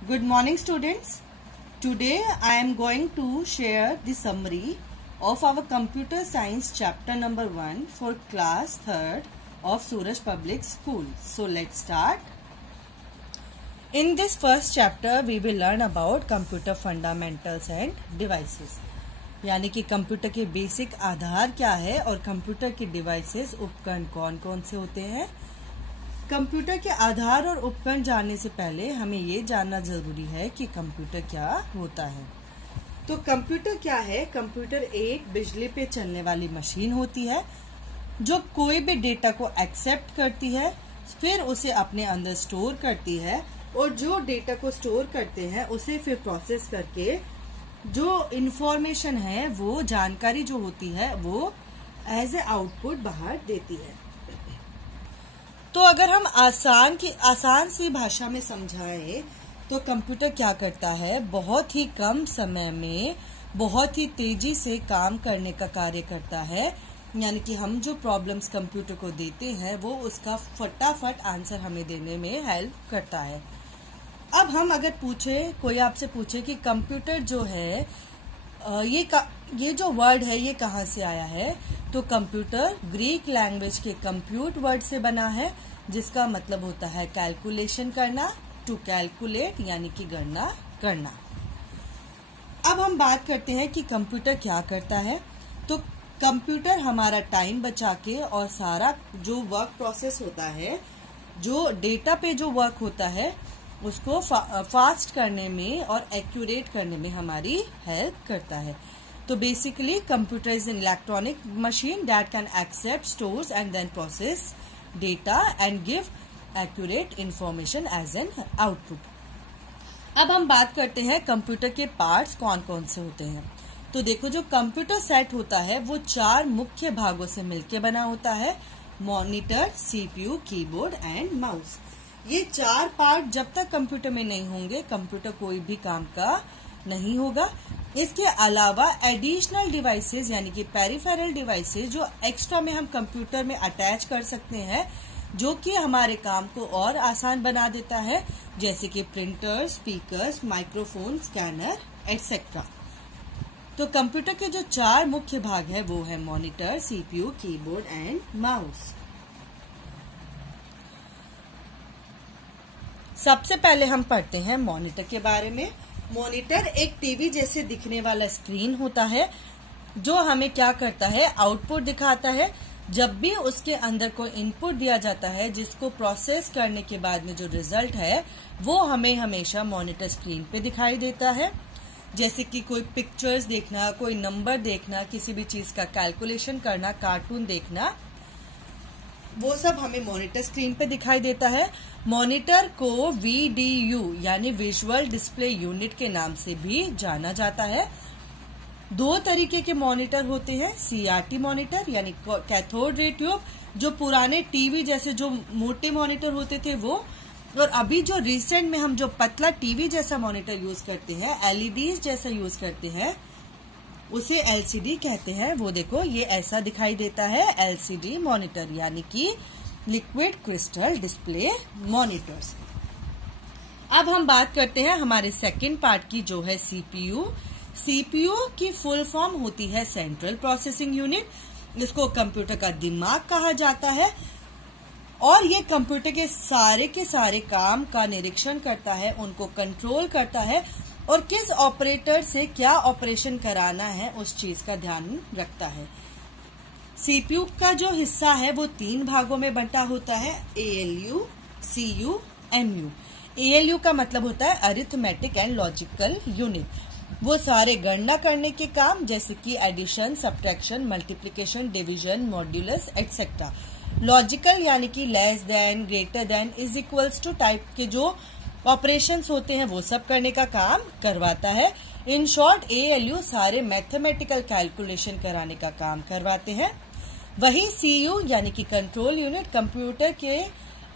Good morning, students. Today I am going to share the summary of our computer science chapter number 1 for class 3rd of Suraj Public School. So let's start. In this first chapter we will learn about computer fundamentals and devices. यानी कि computer के basic आधार क्या है और computer के devices उपकरण कौन कौन से होते हैं। कंप्यूटर के आधार और उपकरण जानने से पहले हमें ये जानना जरूरी है कि कंप्यूटर क्या होता है। तो कंप्यूटर क्या है? कंप्यूटर एक बिजली पे चलने वाली मशीन होती है जो कोई भी डेटा को एक्सेप्ट करती है, फिर उसे अपने अंदर स्टोर करती है और जो डेटा को स्टोर करते हैं उसे फिर प्रोसेस करके जो इंफॉर्मेशन है, वो जानकारी जो होती है, वो एज ए आउटपुट बाहर देती है। तो अगर हम आसान सी भाषा में समझाएं तो कंप्यूटर क्या करता है? बहुत ही कम समय में बहुत ही तेजी से काम करने का कार्य करता है। यानी कि हम जो प्रॉब्लम्स कंप्यूटर को देते हैं वो उसका फटाफट आंसर हमें देने में हेल्प करता है। अब हम अगर कोई आपसे पूछे कि कंप्यूटर जो है ये जो वर्ड है ये कहाँ से आया है, तो कंप्यूटर ग्रीक लैंग्वेज के कंप्यूट वर्ड से बना है जिसका मतलब होता है कैलकुलेशन करना, टू कैलकुलेट यानी कि गणना करना। अब हम बात करते हैं कि कंप्यूटर क्या करता है। तो कंप्यूटर हमारा टाइम बचा के और सारा जो वर्क प्रोसेस होता है, जो डेटा पे जो वर्क होता है उसको फास्ट करने में और एक्यूरेट करने में हमारी हेल्प करता है। तो basically computer is an electronic machine that can accept, stores and then process data and give accurate information as an output. अब हम बात करते हैं कंप्यूटर के पार्ट्स कौन कौन से होते हैं। तो देखो, जो कंप्यूटर सेट होता है वो 4 मुख्य भागों से मिलकर बना होता है: monitor, CPU, keyboard and mouse. ये 4 पार्ट जब तक कंप्यूटर में नहीं होंगे कंप्यूटर कोई भी काम का नहीं होगा। इसके अलावा एडिशनल डिवाइसेस यानी कि पेरिफेरल डिवाइसेस जो एक्स्ट्रा में हम कंप्यूटर में अटैच कर सकते हैं, जो कि हमारे काम को और आसान बना देता है, जैसे कि printer, speakers, microphone, scanner etcetera. तो कंप्यूटर के जो 4 मुख्य भाग है वो है monitor, CPU, keyboard and mouse. सबसे पहले हम पढ़ते हैं मॉनिटर के बारे में। मॉनिटर एक टीवी जैसे दिखने वाला स्क्रीन होता है जो हमें क्या करता है? आउटपुट दिखाता है। जब भी उसके अंदर कोई इनपुट दिया जाता है जिसको प्रोसेस करने के बाद में जो रिजल्ट है वो हमें हमेशा मॉनिटर स्क्रीन पे दिखाई देता है। जैसे कि कोई पिक्चर्स देखना, कोई नंबर देखना, किसी भी चीज का कैलकुलेशन करना, कार्टून देखना, वो सब हमें मॉनिटर स्क्रीन पे दिखाई देता है। मॉनिटर को VDU यानी विजुअल डिस्प्ले यूनिट के नाम से भी जाना जाता है। 2 तरीके के मॉनिटर होते हैं: CRT मॉनिटर यानी कैथोड रे ट्यूब, जो पुराने टीवी जैसे जो मोटे मॉनिटर होते थे वो, और अभी जो रिसेंट में हम जो पतला टीवी जैसा मॉनिटर यूज करते हैं, LEDs जैसा यूज करते हैं, उसे LCD कहते हैं। वो देखो, ये ऐसा दिखाई देता है LCD मॉनिटर यानी कि लिक्विड क्रिस्टल डिस्प्ले मॉनिटर्स। अब हम बात करते हैं हमारे सेकंड पार्ट की, जो है CPU। CPU की फुल फॉर्म होती है सेंट्रल प्रोसेसिंग यूनिट। इसको कंप्यूटर का दिमाग कहा जाता है और ये कंप्यूटर के सारे काम का निरीक्षण करता है, उनको कंट्रोल करता है और किस ऑपरेटर से क्या ऑपरेशन कराना है उस चीज का ध्यान रखता है। सीपीयू का जो हिस्सा है वो 3 भागों में बंटा होता है: ALU, CU, MU। ALU का मतलब होता है अरिथमेटिक एंड लॉजिकल यूनिट। वो सारे गणना करने के काम जैसे कि addition, subtraction, multiplication, division, modulus etcetera. Logical यानी कि less than, greater than, is equals to type के जो ऑपरेशंस होते हैं वो सब करने का काम करवाता है। इन शॉर्ट ALU सारे मैथमेटिकल कैलकुलेशन कराने का काम करवाते हैं। वही CU यानी कि कंट्रोल यूनिट कंप्यूटर के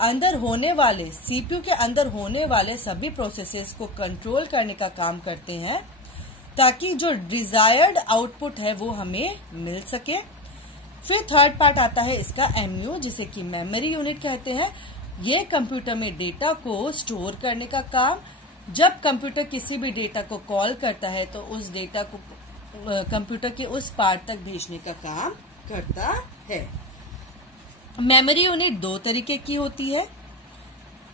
अंदर होने वाले, CPU के अंदर होने वाले सभी प्रोसेसेस को कंट्रोल करने का काम करते हैं ताकि जो डिजायर्ड आउटपुट है वो हमें मिल सके। फिर थर्ड पार्ट आता है इसका MU, जिसे कि मेमोरी यूनिट कहते हैं। ये कंप्यूटर में डेटा को स्टोर करने का काम जब कंप्यूटर किसी भी डेटा को कॉल करता है तो उस डेटा को कंप्यूटर के उस पार्ट तक भेजने का काम करता है। मेमोरी यूनिट दो तरीके की होती है।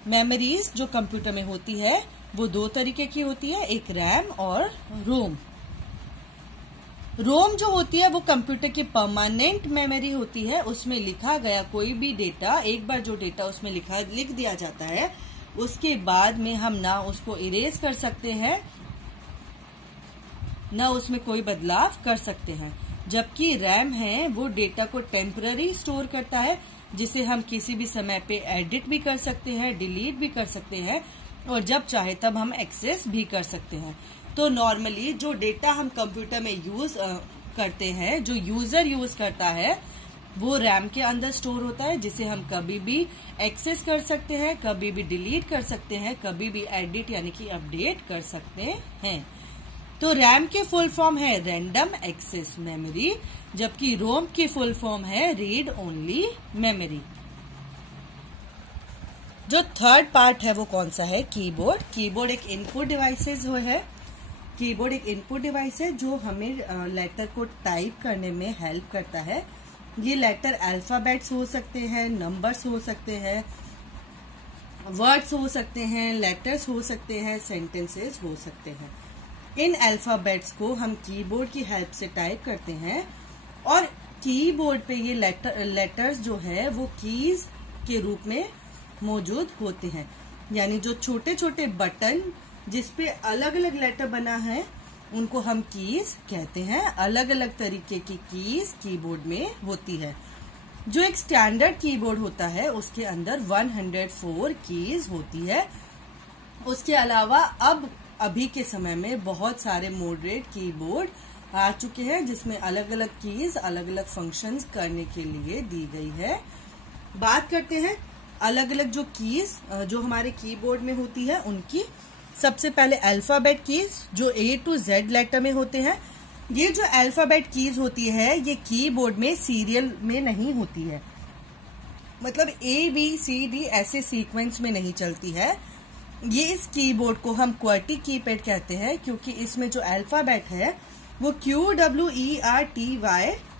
मेमोरीज जो कंप्यूटर में होती है वो दो तरीके की होती है, एक रैम और रोम। रोम जो होती है वो कंप्यूटर की परमानेंट मेमोरी होती है। उसमें लिखा गया कोई भी डेटा, एक बार जो डेटा उसमें लिख दिया जाता है, उसके बाद में हम ना उसको इरेज कर सकते हैं, ना उसमें कोई बदलाव कर सकते हैं। जबकि रैम है वो डेटा को टेम्पररी स्टोर करता है, जिसे हम किसी भी समय पे एडिट भी कर सकते हैं, डिलीट भी कर सकते हैं और जब चाहे तब हम एक्सेस भी कर सकते हैं। तो नॉर्मली जो डेटा हम कंप्यूटर में यूज करते हैं, जो यूजर यूज करता है, वो रैम के अंदर स्टोर होता है, जिसे हम कभी भी एक्सेस कर सकते हैं, कभी भी डिलीट कर सकते हैं, कभी भी एडिट यानी कि अपडेट कर सकते हैं। तो रैम की फुल फॉर्म है रैंडम एक्सेस मेमोरी, जबकि रोम की फुल फॉर्म है रीड ओनली मेमोरी। जो थर्ड पार्ट है वो कौन सा है? कीबोर्ड। कीबोर्ड एक इनपुट डिवाइसेस है। कीबोर्ड एक इनपुट डिवाइस है जो हमें लेटर को टाइप करने में हेल्प करता है। ये लेटर अल्फाबेट्स हो सकते हैं, नंबर्स हो सकते हैं, वर्ड्स हो सकते हैं, लेटर्स हो सकते हैं, सेंटेंसेस हो सकते हैं। इन अल्फाबेट्स को हम कीबोर्ड की हेल्प से टाइप करते हैं और कीबोर्ड पे ये लेटर्स जो है वो कीज के रूप में मौजूद होते हैं। यानी जो छोटे छोटे बटन जिसपे अलग अलग लेटर बना है उनको हम कीज कहते हैं। अलग अलग तरीके की कीज कीबोर्ड में होती है। जो एक स्टैंडर्ड कीबोर्ड होता है उसके अंदर 104 कीज होती है। उसके अलावा अभी के समय में बहुत सारे मॉडरेट कीबोर्ड आ चुके हैं जिसमें अलग अलग कीज अलग अलग फंक्शंस करने के लिए दी गई है। बात करते हैं अलग अलग जो कीज जो हमारे कीबोर्ड में होती है उनकी। सबसे पहले अल्फाबेट कीज जो A to Z लेटर में होते हैं। ये जो अल्फाबेट कीज होती है ये कीबोर्ड में सीरियल में नहीं होती है, मतलब ABCD ऐसे सीक्वेंस में नहीं चलती है। ये इस कीबोर्ड को हम क्वर्टी कीपैड कहते हैं क्योंकि इसमें जो अल्फाबेट है वो QWERTY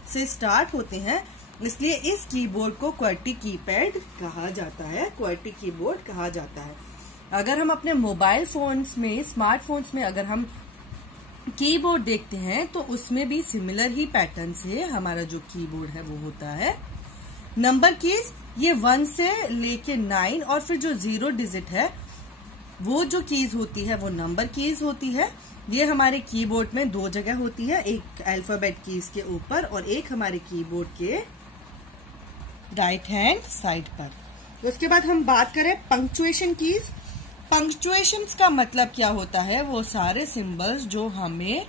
से स्टार्ट होते हैं, इसलिए इस कीबोर्ड को क्वर्टी कीपैड कहा जाता है, क्वर्टी कीबोर्ड कहा जाता है। अगर हम अपने मोबाइल फोन्स में, स्मार्टफोन्स में अगर हम कीबोर्ड देखते हैं तो उसमें भी सिमिलर ही पैटर्न से हमारा जो कीबोर्ड है वो होता है। नंबर कीज ये 1 से लेके 9 और फिर जो 0 डिजिट है वो जो कीज होती है वो नंबर कीज होती है। ये हमारे कीबोर्ड में दो जगह होती है, एक अल्फाबेट कीज के ऊपर और एक हमारे कीबोर्ड के राइट हैंड साइड पर। उसके बाद हम बात करें पंक्चुएशन कीज। पंक्चुएशन का मतलब क्या होता है? वो सारे सिंबल्स जो हमें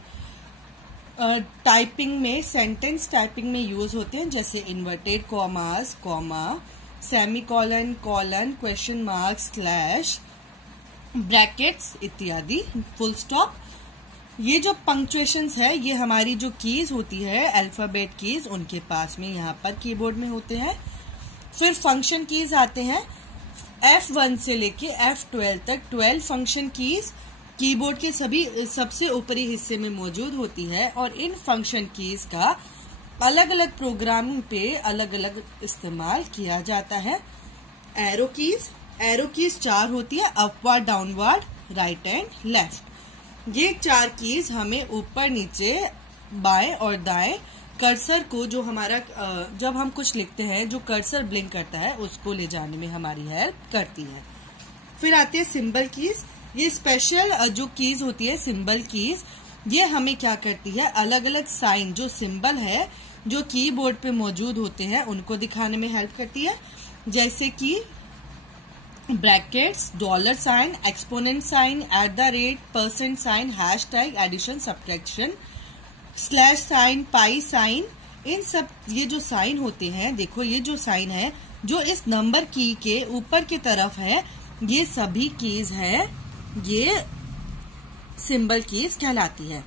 टाइपिंग में, सेंटेंस टाइपिंग में यूज होते हैं, जैसे inverted commas, comma, semicolon, colon, question mark, slash, brackets इत्यादि, फुल स्टॉप। ये जो पंक्चुएशंस है ये हमारी जो कीज होती है अल्फाबेट कीज उनके पास में यहाँ पर कीबोर्ड में होते हैं। फिर फंक्शन कीज आते हैं। F1 से लेके F12 तक 12 फंक्शन कीज कीबोर्ड के सबसे ऊपरी हिस्से में मौजूद होती है और इन फंक्शन कीज का अलग अलग प्रोग्रामिंग पे अलग अलग इस्तेमाल किया जाता है। एरो कीज 4 होती है, upward, downward, right and left. ये 4 कीज हमें ऊपर, नीचे, बाएं और दाएं कर्सर को, जो हमारा जब हम कुछ लिखते हैं जो कर्सर ब्लिंक करता है उसको ले जाने में हमारी हेल्प करती है। फिर आती है सिंबल कीज। ये स्पेशल जो कीज होती है सिंबल कीज, ये हमें क्या करती है, अलग अलग साइन जो सिंबल है जो कीबोर्ड पे मौजूद होते हैं उनको दिखाने में हेल्प करती है, जैसे कि brackets, dollar sign, exponent sign, @ percent sign, hashtag, addition, subtraction, slash sign, pi sign. इन सब ये जो साइन होते हैं, देखो ये जो साइन है जो इस नंबर की के ऊपर की तरफ है, ये सभी कीज है, ये सिंबल कीज कहलाती है।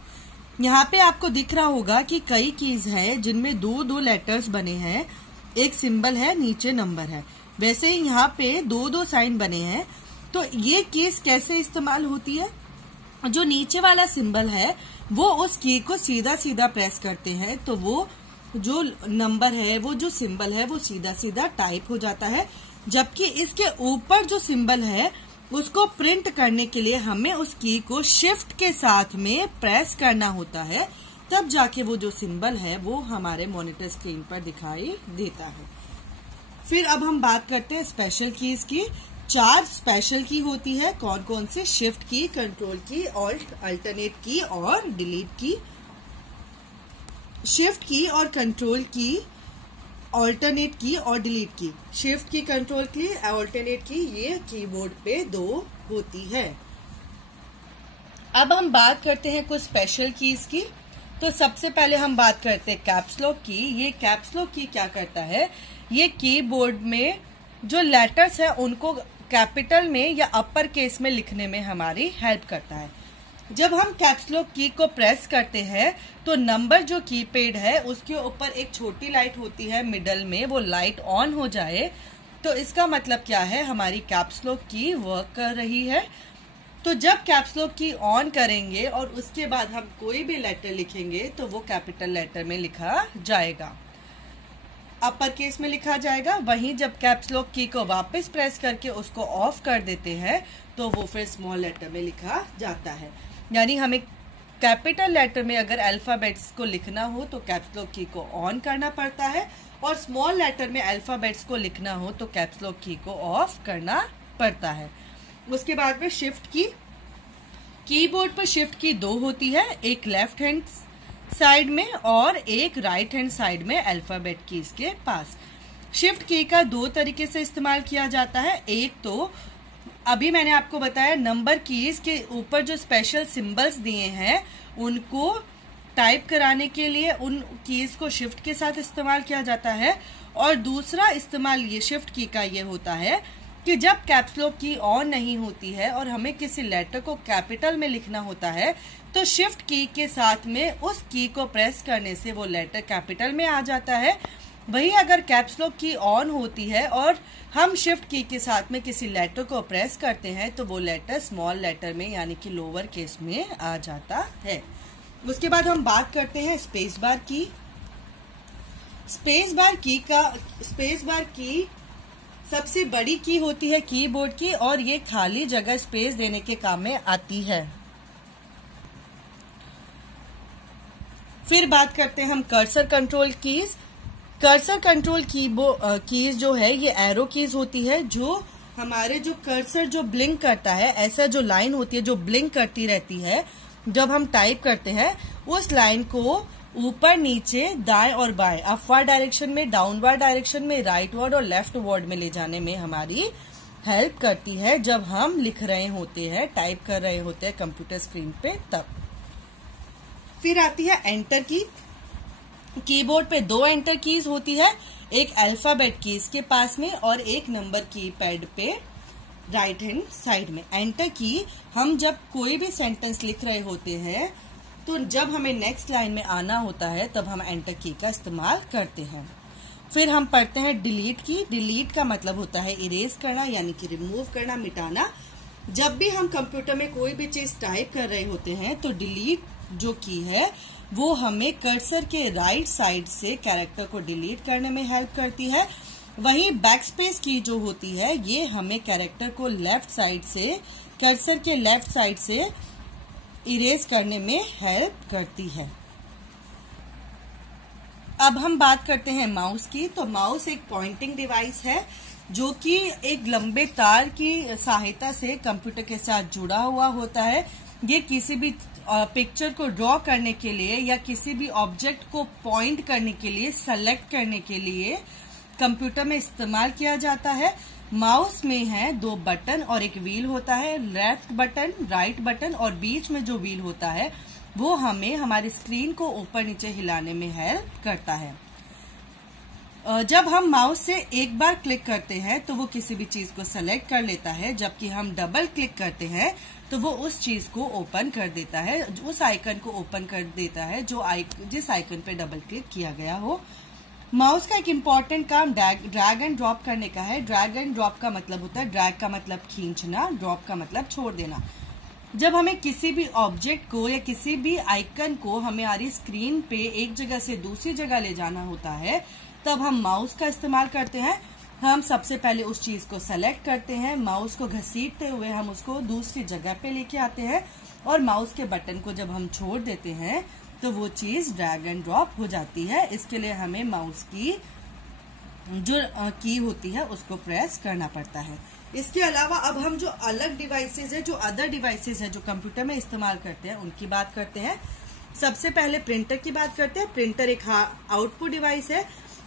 यहाँ पे आपको दिख रहा होगा कि कई कीज है जिनमें 2-2 लेटर्स बने हैं, एक सिंबल है, नीचे नंबर है। वैसे यहाँ पे 2-2 साइन बने हैं, तो ये कीज कैसे इस्तेमाल होती है? जो नीचे वाला सिंबल है वो उस की को सीधा सीधा प्रेस करते हैं तो वो जो नंबर है, वो जो सिंबल है वो सीधा सीधा टाइप हो जाता है, जबकि इसके ऊपर जो सिंबल है उसको प्रिंट करने के लिए हमें उस की को शिफ्ट के साथ में प्रेस करना होता है, तब जाके वो जो सिंबल है वो हमारे मॉनिटर स्क्रीन पर दिखाई देता है। फिर अब हम बात करते हैं स्पेशल कीज की। 4 स्पेशल की होती है। कौन कौन से? शिफ्ट की, कंट्रोल की, अल्टरनेट की और डिलीट की। शिफ्ट की और कंट्रोल की, अल्टरनेट की और डिलीट की। शिफ्ट की, कंट्रोल की, अल्टरनेट की, ये कीबोर्ड पे 2 होती है। अब हम बात करते हैं कुछ स्पेशल कीज की। तो सबसे पहले हम बात करते हैं कैप्स लॉक की। ये कैप्स लॉक की क्या करता है? ये कीबोर्ड में जो लेटर्स है उनको कैपिटल में या अपर केस में लिखने में हमारी हेल्प करता है। जब हम कैप्स लॉक की को प्रेस करते हैं तो नंबर जो कीपैड है उसके ऊपर एक छोटी लाइट होती है मिडल में, वो लाइट ऑन हो जाए तो इसका मतलब क्या है? हमारी कैप्स लॉक की वर्क कर रही है। तो जब कैप्स लॉक की ऑन करेंगे और उसके बाद हम कोई भी लेटर लिखेंगे तो वो कैपिटल लेटर में लिखा जाएगा, अपर केस में लिखा जाएगा। वहीं जब कैप्स लॉक की को वापस प्रेस करके उसको ऑफ कर देते हैं तो वो फिर स्मॉल लेटर में लिखा जाता है। यानी हमें कैपिटल लेटर में अगर अल्फाबेट्स को लिखना हो तो कैप्स लॉक की को ऑन करना पड़ता है, और स्मॉल लेटर में अल्फाबेट्स को लिखना हो तो कैप्स लॉक की को ऑफ करना पड़ता है। उसके बाद में शिफ्ट की। कीबोर्ड पर शिफ्ट की 2 होती है, एक लेफ्ट हैंड साइड में और एक राइट हैंड साइड में अल्फाबेट कीज के पास। शिफ्ट की का 2 तरीके से इस्तेमाल किया जाता है। एक तो अभी मैंने आपको बताया नंबर कीज के ऊपर जो स्पेशल सिंबल्स दिए हैं उनको टाइप कराने के लिए उन कीज को शिफ्ट के साथ इस्तेमाल किया जाता है। और दूसरा इस्तेमाल ये शिफ्ट की का ये होता है कि जब कैप्स लॉक की ऑन नहीं होती है और हमें किसी लेटर को कैपिटल में लिखना होता है तो शिफ्ट की के साथ में उस की को प्रेस करने से वो लेटर कैपिटल में आ जाता है। वहीं अगर कैप्स लॉक की ऑन होती है और हम शिफ्ट की के साथ में किसी लेटर को प्रेस करते हैं तो वो लेटर स्मॉल लेटर में यानी कि लोअर केस में आ जाता है। उसके बाद हम बात करते हैं स्पेस बार की। स्पेस बार की सबसे बड़ी की होती है कीबोर्ड की और ये खाली जगह स्पेस देने के काम में आती है। फिर बात करते हैं हम cursor control keys. Cursor control keys जो है ये एरो कीज होती है, जो हमारे जो कर्सर जो ब्लिंक करता है, ऐसा जो लाइन होती है जो ब्लिंक करती रहती है जब हम टाइप करते हैं, उस लाइन को ऊपर नीचे दाएं और बाएं, अपवर्ड डायरेक्शन में, डाउनवर्ड डायरेक्शन में, राइटवर्ड और लेफ्टवर्ड में ले जाने में हमारी हेल्प करती है जब हम लिख रहे होते हैं, टाइप कर रहे होते हैं कंप्यूटर स्क्रीन पे तब। फिर आती है एंटर की। कीबोर्ड पे 2 एंटर कीज होती है, एक अल्फाबेट कीज के पास में और एक नंबर की पैड पे राइट हैंड साइड में। एंटर की हम जब कोई भी सेंटेंस लिख रहे होते हैं तो जब हमें नेक्स्ट लाइन में आना होता है तब हम एंटर की का इस्तेमाल करते हैं। फिर हम पढ़ते हैं डिलीट की। डिलीट का मतलब होता है इरेज करना यानी कि रिमूव करना, मिटाना। जब भी हम कंप्यूटर में कोई भी चीज टाइप कर रहे होते हैं तो डिलीट जो की है वो हमें कर्सर के राइट साइड से कैरेक्टर को डिलीट करने में हेल्प करती है। वहीं बैकस्पेस की जो होती है ये हमें कैरेक्टर को लेफ्ट साइड से, कर्सर के लेफ्ट साइड से इरेज करने में हेल्प करती है। अब हम बात करते हैं माउस की। तो माउस एक पॉइंटिंग डिवाइस है जो कि एक लंबे तार की सहायता से कंप्यूटर के साथ जुड़ा हुआ होता है। ये किसी भी पिक्चर को ड्रॉ करने के लिए या किसी भी ऑब्जेक्ट को पॉइंट करने के लिए, सेलेक्ट करने के लिए कंप्यूटर में इस्तेमाल किया जाता है। माउस में है 2 बटन और एक व्हील होता है, लेफ्ट बटन, राइट बटन, और बीच में जो व्हील होता है वो हमें हमारी स्क्रीन को ऊपर नीचे हिलाने में हेल्प करता है। जब हम माउस से एक बार क्लिक करते हैं तो वो किसी भी चीज को सेलेक्ट कर लेता है, जबकि हम डबल क्लिक करते हैं तो वो उस चीज को ओपन कर देता है, उस आइकन को ओपन कर देता है जिस आइकन पे डबल क्लिक किया गया हो। माउस का एक इम्पॉर्टेंट काम ड्रैग एंड ड्रॉप करने का है। ड्रैग एंड ड्रॉप का मतलब होता है, ड्रैग का मतलब खींचना, ड्रॉप का मतलब छोड़ देना। जब हमें किसी भी ऑब्जेक्ट को या किसी भी आइकन को हमारी स्क्रीन पे एक जगह से दूसरी जगह ले जाना होता है, तब हम माउस का इस्तेमाल करते हैं। हम सबसे पहले उस चीज को सेलेक्ट करते हैं, माउस को घसीटते हुए हम उसको दूसरी जगह पे लेके आते हैं, और माउस के बटन को जब हम छोड़ देते हैं तो वो चीज ड्रैग एंड ड्रॉप हो जाती है। इसके लिए हमें माउस की जो की होती है उसको प्रेस करना पड़ता है। इसके अलावा अब हम जो अलग डिवाइसेस है, जो अदर डिवाइसेस है जो कंप्यूटर में इस्तेमाल करते हैं, उनकी बात करते हैं। सबसे पहले प्रिंटर की बात करते हैं। प्रिंटर एक आउटपुट डिवाइस है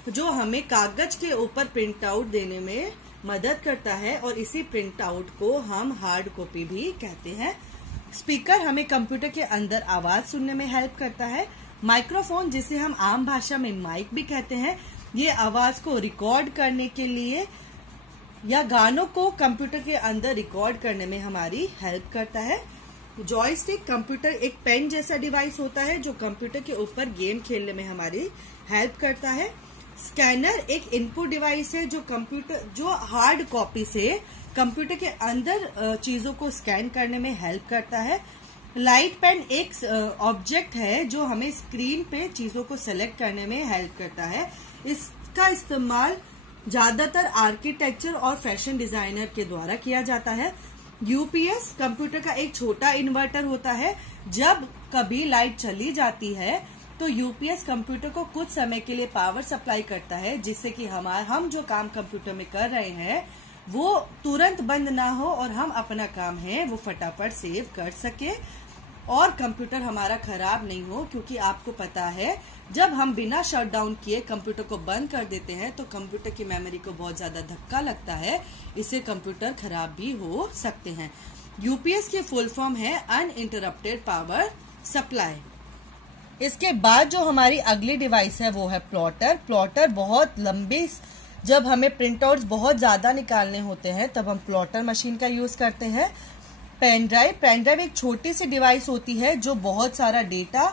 जो हमें कागज के ऊपर प्रिंट आउट देने में मदद करता है, और इसी प्रिंट आउट को हम हार्ड कॉपी भी कहते हैं। स्पीकर हमें कंप्यूटर के अंदर आवाज सुनने में हेल्प करता है। माइक्रोफोन, जिसे हम आम भाषा में माइक भी कहते हैं, ये आवाज को रिकॉर्ड करने के लिए या गानों को कंप्यूटर के अंदर रिकॉर्ड करने में हमारी हेल्प करता है। जॉयस्टिक, कंप्यूटर एक पेन जैसा डिवाइस होता है जो कंप्यूटर के ऊपर गेम खेलने में हमारी हेल्प करता है। स्कैनर एक इनपुट डिवाइस है जो हार्ड कॉपी से कंप्यूटर के अंदर चीजों को स्कैन करने में हेल्प करता है। लाइट पेन एक ऑब्जेक्ट है जो हमें स्क्रीन पे चीजों को सेलेक्ट करने में हेल्प करता है। इसका इस्तेमाल ज्यादातर आर्किटेक्चर और फैशन डिजाइनर के द्वारा किया जाता है। यूपीएस कंप्यूटर का एक छोटा इन्वर्टर होता है। जब कभी लाइट चली जाती है तो यूपीएस कंप्यूटर को कुछ समय के लिए पावर सप्लाई करता है, जिससे कि हम जो काम कंप्यूटर में कर रहे हैं वो तुरंत बंद ना हो और हम अपना काम है वो फटाफट सेव कर सके और कंप्यूटर हमारा खराब नहीं हो। क्योंकि आपको पता है जब हम बिना शटडाउन किए कंप्यूटर को बंद कर देते हैं तो कंप्यूटर की मेमोरी को बहुत ज्यादा धक्का लगता है, इससे कंप्यूटर खराब भी हो सकते हैं। यूपीएस की फुल फॉर्म है अनइंटरप्टेड पावर सप्लाई। इसके बाद जो हमारी अगली डिवाइस है वो है प्लॉटर। प्लॉटर बहुत लंबे, जब हमें प्रिंटआउट्स बहुत ज्यादा निकालने होते हैं तब हम प्लॉटर मशीन का यूज करते हैं। पेन ड्राइव एक छोटी सी डिवाइस होती है जो बहुत सारा डेटा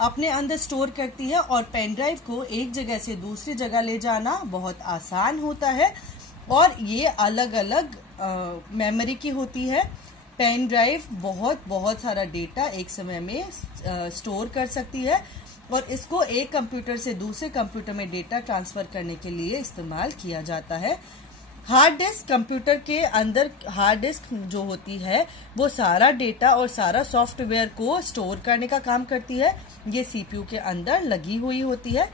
अपने अंदर स्टोर करती है, और पेन ड्राइव को एक जगह से दूसरी जगह ले जाना बहुत आसान होता है, और ये अलग अलग मेमोरी की होती है। पेन ड्राइव बहुत सारा डेटा एक समय में स्टोर कर सकती है, और इसको एक कंप्यूटर से दूसरे कंप्यूटर में डेटा ट्रांसफर करने के लिए इस्तेमाल किया जाता है। हार्ड डिस्क, कंप्यूटर के अंदर हार्ड डिस्क जो होती है वो सारा डेटा और सारा सॉफ्टवेयर को स्टोर करने का काम करती है। ये सीपीयू के अंदर लगी हुई होती है।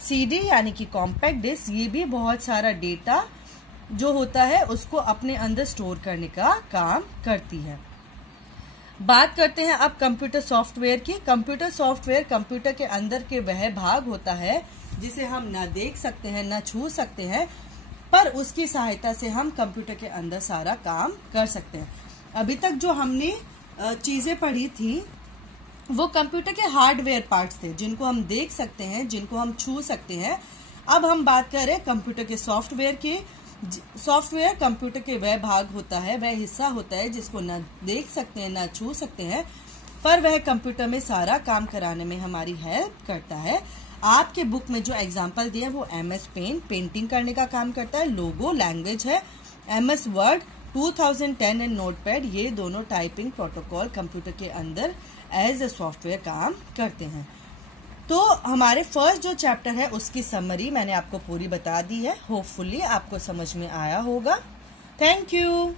सीडी यानी कि कॉम्पैक्ट डिस्क, ये भी बहुत सारा डेटा जो होता है उसको अपने अंदर स्टोर करने का काम करती है। बात करते हैं अब कंप्यूटर सॉफ्टवेयर की। कंप्यूटर सॉफ्टवेयर कंप्यूटर के अंदर के वह भाग होता है जिसे हम न देख सकते हैं न छू सकते हैं, पर उसकी सहायता से हम कंप्यूटर के अंदर सारा काम कर सकते हैं। अभी तक जो हमने चीजें पढ़ी थी वो कंप्यूटर के हार्डवेयर पार्ट्स थे जिनको हम देख सकते हैं, जिनको हम छू सकते हैं। अब हम बात कर रहे हैं कंप्यूटर के सॉफ्टवेयर की। सॉफ्टवेयर कंप्यूटर के वह भाग होता है, वह हिस्सा होता है जिसको न देख सकते हैं न छू सकते हैं, पर वह कंप्यूटर में सारा काम कराने में हमारी हेल्प करता है। आपके बुक में जो एग्जाम्पल दिया वो MS पेंट पेंटिंग करने का काम करता है। लोगो लैंग्वेज है। MS वर्ड 2010 एंड नोटपैड, ये दोनों टाइपिंग प्रोटोकॉल कंप्यूटर के अंदर एज ए सॉफ्टवेयर काम करते हैं। तो हमारे फर्स्ट जो चैप्टर है उसकी समरी मैंने आपको पूरी बता दी है। होपफुली आपको समझ में आया होगा। Thank you.